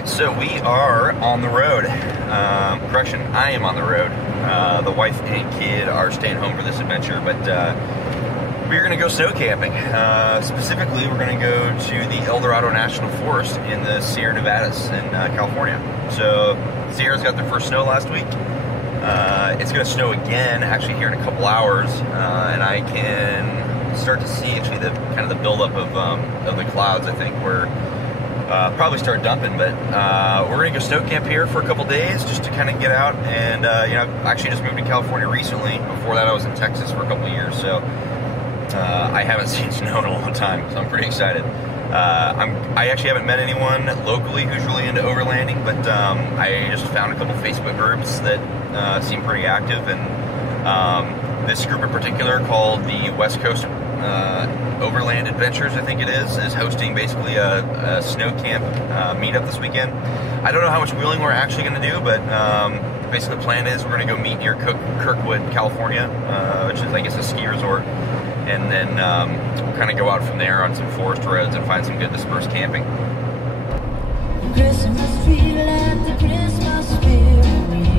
Alright, so we are on the road. Correction, I am on the road. The wife and kid are staying home for this adventure, but we're going to go snow camping. Specifically, we're going to go to the Dorado National Forest in the Sierra Nevadas in California. So, Sierra's got their first snow last week. It's going to snow again, actually here in a couple hours, and I can start to see actually the kind of the buildup of the clouds. I think we're probably start dumping, but we're going to go snow camp here for a couple days just to kind of get out. And you know, I've actually just moved to California recently. Before that, I was in Texas for a couple of years, so I haven't seen snow in a long time, so I'm pretty excited. I actually haven't met anyone locally who's really into overlanding, but I just found a couple Facebook groups that seem pretty active, and this group in particular, called the West Coast Offroad Adventure, I think it is hosting basically a snow camp meetup this weekend. I don't know how much wheeling we're actually going to do, but basically the plan is we're going to go meet near Kirkwood, California, which is, I guess, a ski resort, and then we'll kind of go out from there on some forest roads and find some good dispersed camping. Christmas tree, let the Christmas spirit ring.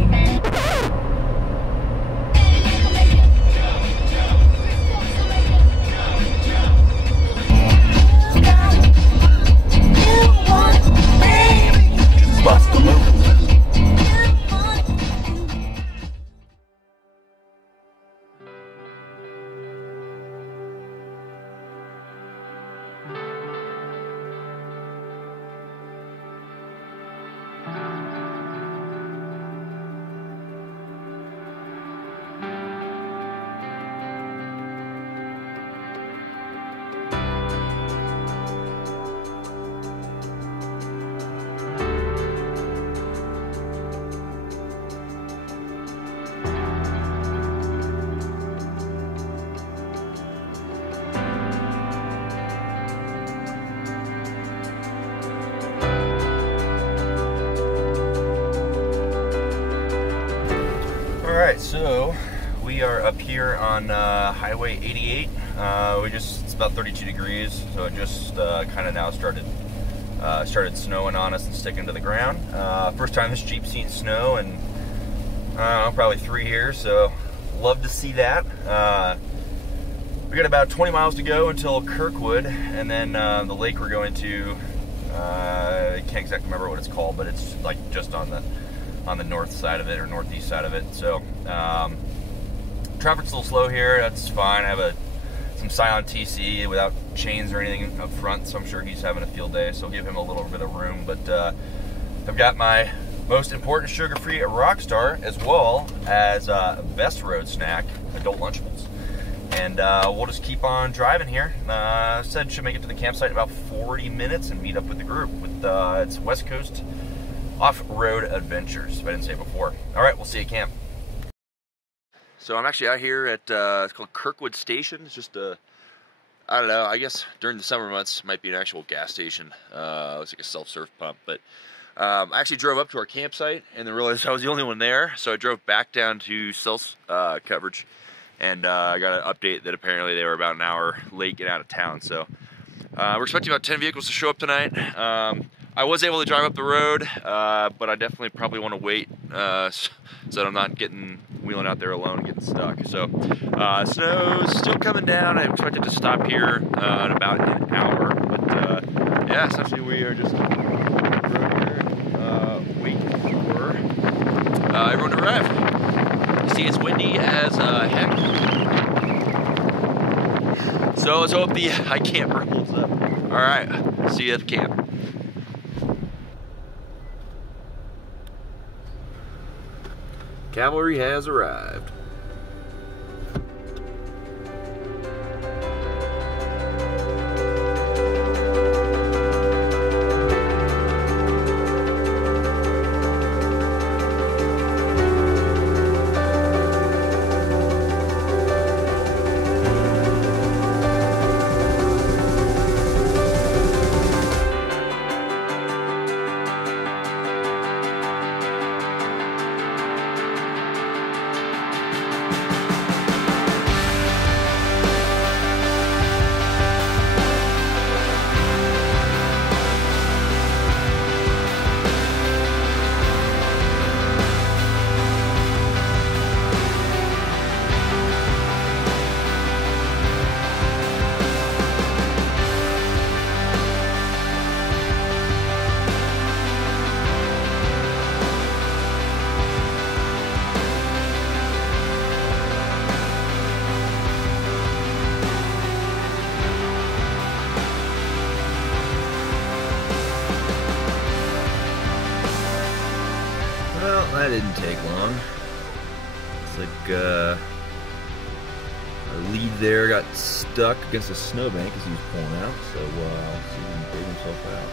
So we are up here on Highway 88. It's about 32 degrees, so it just kind of now started snowing on us and sticking to the ground. First time this Jeep's seen snow in probably 3 years, so love to see that. We got about 20 miles to go until Kirkwood, and then the lake we're going to, I can't exactly remember what it's called, but it's like just on the north side of it, or northeast side of it. So traffic's a little slow here. That's fine. I have some Scion TC without chains or anything up front, so I'm sure he's having a field day, so I'll give him a little bit of room. But I've got my most important sugar-free Rockstar, as well as a best road snack, adult Lunchables. And we'll just keep on driving here. Said should make it to the campsite in about 40 minutes and meet up with the group. It's West Coast Offroad Adventures, if I didn't say it before. All right, we'll see you at camp. So I'm actually out here at, it's called Kirkwood Station. It's just I don't know, I guess during the summer months, it might be an actual gas station. Looks like a self-serve pump, but I actually drove up to our campsite and then realized I was the only one there, so I drove back down to cell coverage, and I got an update that apparently they were about an hour late getting out of town. So we're expecting about 10 vehicles to show up tonight. I was able to drive up the road, but I definitely probably want to wait so that I'm not wheeling out there alone and getting stuck. So snow's still coming down. I expect it to stop here in about an hour. But yeah, essentially we are just on the road here, waiting for everyone to arrive. You see, it's windy as heck. So let's hope the iKamper holds up. All right, see you at the camp. Cavalry has arrived. Well, that didn't take long. It's like our lead there got stuck against a snowbank as he was pulling out, so see if he can dig himself out.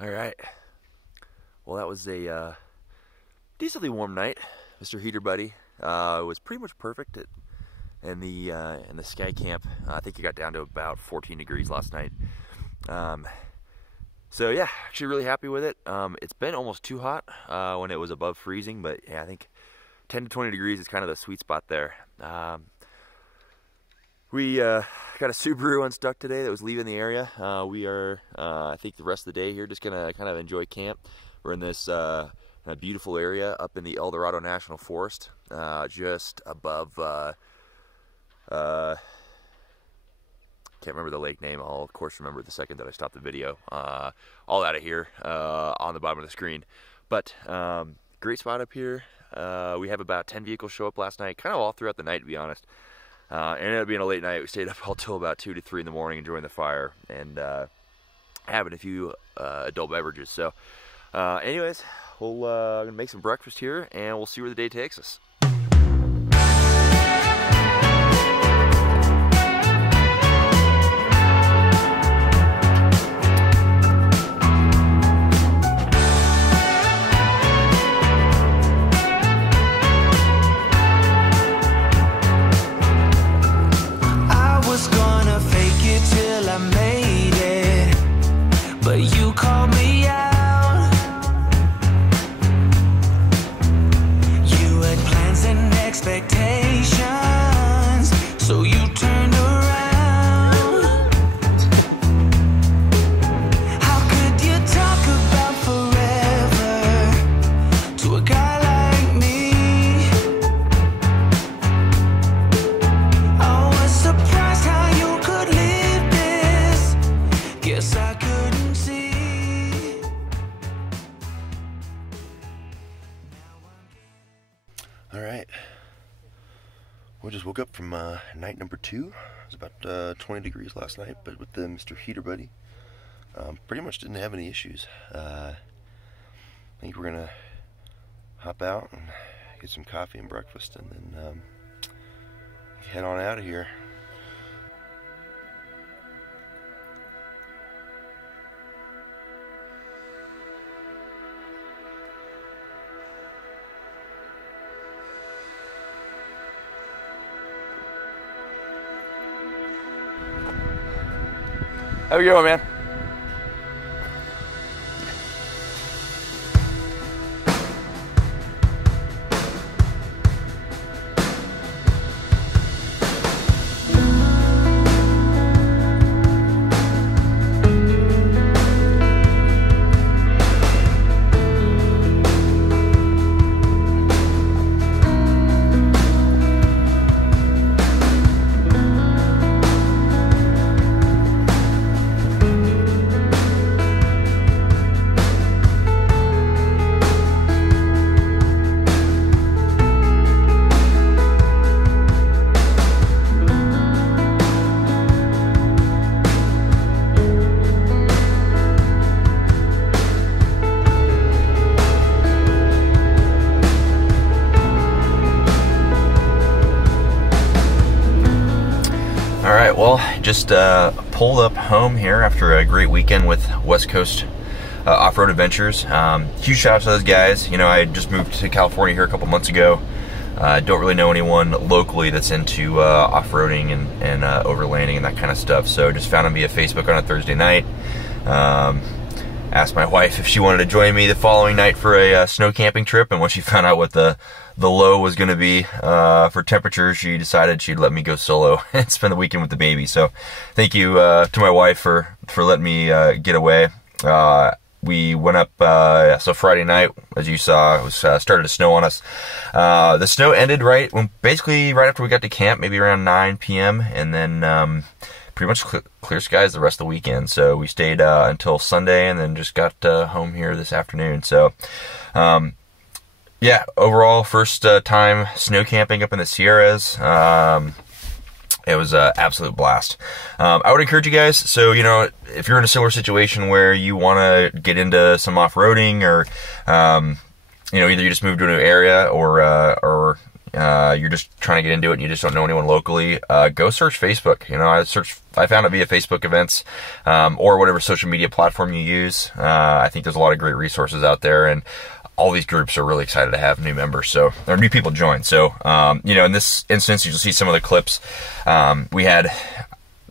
All right. Well, that was a decently warm night, Mr. Heater Buddy. It was pretty much perfect in the Sky Camp. I think it got down to about 14 degrees last night. So yeah, actually really happy with it. It's been almost too hot when it was above freezing, but yeah, I think 10 to 20 degrees is kind of the sweet spot there. We got a Subaru unstuck today that was leaving the area. We are, I think the rest of the day here, just gonna kind of enjoy camp. We're in this beautiful area up in the Dorado National Forest, just above, can't remember the lake name. I'll of course remember the second that I stop the video. All out of here on the bottom of the screen. But great spot up here. We have about 10 vehicles show up last night, kind of all throughout the night, to be honest. It ended up being a late night. We stayed up until about 2 to 3 in the morning enjoying the fire and having a few adult beverages. So anyways, we'll gonna make some breakfast here and we'll see where the day takes us. Alright, we just woke up from night number 2. It was about 20 degrees last night, but with the Mr. Heater Buddy, pretty much didn't have any issues. I think we're gonna hop out and get some coffee and breakfast and then head on out of here. How you going, man? Alright, well, just pulled up home here after a great weekend with West Coast Offroad Adventures. Huge shout out to those guys. You know, I just moved to California here a couple months ago. Don't really know anyone locally that's into off-roading and overlanding and that kind of stuff. So just found him via Facebook on a Thursday night. Asked my wife if she wanted to join me the following night for a snow camping trip, and when she found out what the low was going to be for temperatures, she decided she'd let me go solo and spend the weekend with the baby. So thank you to my wife for letting me get away. We went up, so Friday night, as you saw, it was started to snow on us. The snow ended basically right after we got to camp, maybe around 9 p.m. and then pretty much clear skies the rest of the weekend. So we stayed until Sunday, and then just got home here this afternoon. So yeah, overall first time snow camping up in the Sierras. It was an absolute blast. I would encourage you guys, so, you know, if you're in a similar situation where you want to get into some off-roading, or, you know, either you just moved to a new area, or you're just trying to get into it and you just don't know anyone locally, go search Facebook. You know, I found it via Facebook events, or whatever social media platform you use. I think there's a lot of great resources out there, and all these groups are really excited to have new members, so, or new people join. So, you know, in this instance, you'll see some of the clips. We had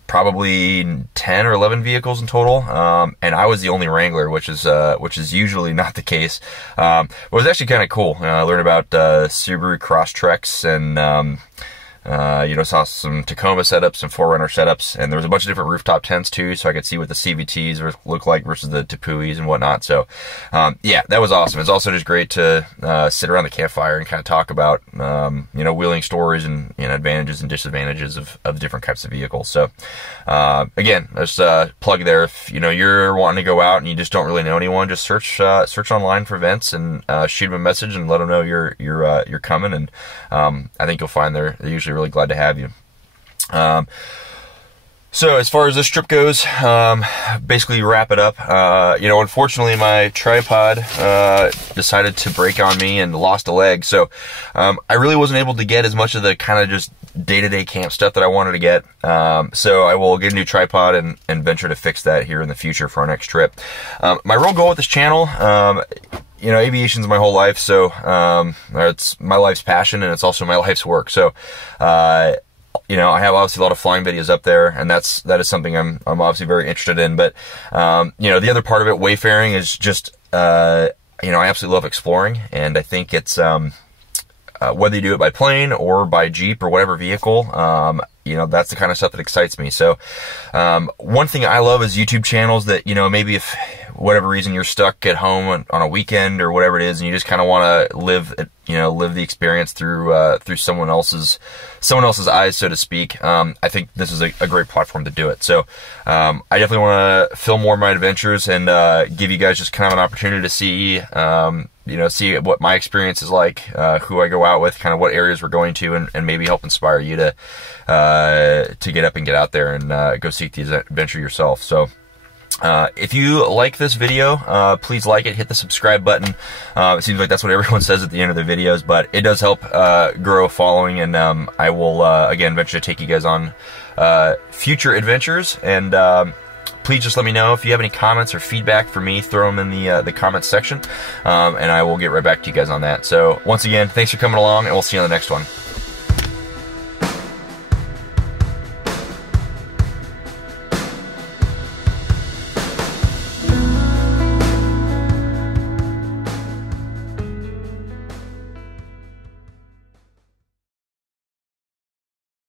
probably 10 or 11 vehicles in total, and I was the only Wrangler, which is usually not the case. It was actually kind of cool. I learned about Subaru Crosstreks, and you know, saw some Tacoma setups, some 4Runner setups, and there was a bunch of different rooftop tents too, so I could see what the CVTs look like versus the Tepuis and whatnot. So, yeah, that was awesome. It's also just great to sit around the campfire and kind of talk about, you know, wheeling stories and, you know, advantages and disadvantages of different types of vehicles. So, again, just plug there. If, you know, you're wanting to go out and you just don't really know anyone, just search online for events, and shoot them a message and let them know you're coming, and I think you'll find they're usually really glad to have you. So as far as this trip goes, basically wrap it up. You know, unfortunately my tripod decided to break on me and lost a leg, so I really wasn't able to get as much of the kind of just day-to-day camp stuff that I wanted to get. So I will get a new tripod and venture to fix that here in the future for our next trip. My real goal with this channel, you know, aviation's my whole life, so it's my life's passion, and it's also my life's work. So, you know, I have obviously a lot of flying videos up there, and that is something I'm obviously very interested in. But you know, the other part of it, wayfaring, is just you know, I absolutely love exploring, and I think it's whether you do it by plane or by Jeep or whatever vehicle, you know, that's the kind of stuff that excites me. So one thing I love is YouTube channels that, you know, maybe if whatever reason you're stuck at home on a weekend or whatever it is, and you just kind of want to live the experience through someone else's eyes, so to speak. I think this is a great platform to do it. So I definitely want to film more of my adventures and give you guys just kind of an opportunity to see you know, see what my experience is like, who I go out with, kind of what areas we're going to, and maybe help inspire you to get up and get out there and go seek the adventure yourself. So if you like this video, please like it, hit the subscribe button. It seems like that's what everyone says at the end of their videos, but it does help grow a following, and I will again venture to take you guys on future adventures. And please just let me know if you have any comments or feedback for me. Throw them in the comments section, and I will get right back to you guys on that. So once again, thanks for coming along, and we'll see you on the next one.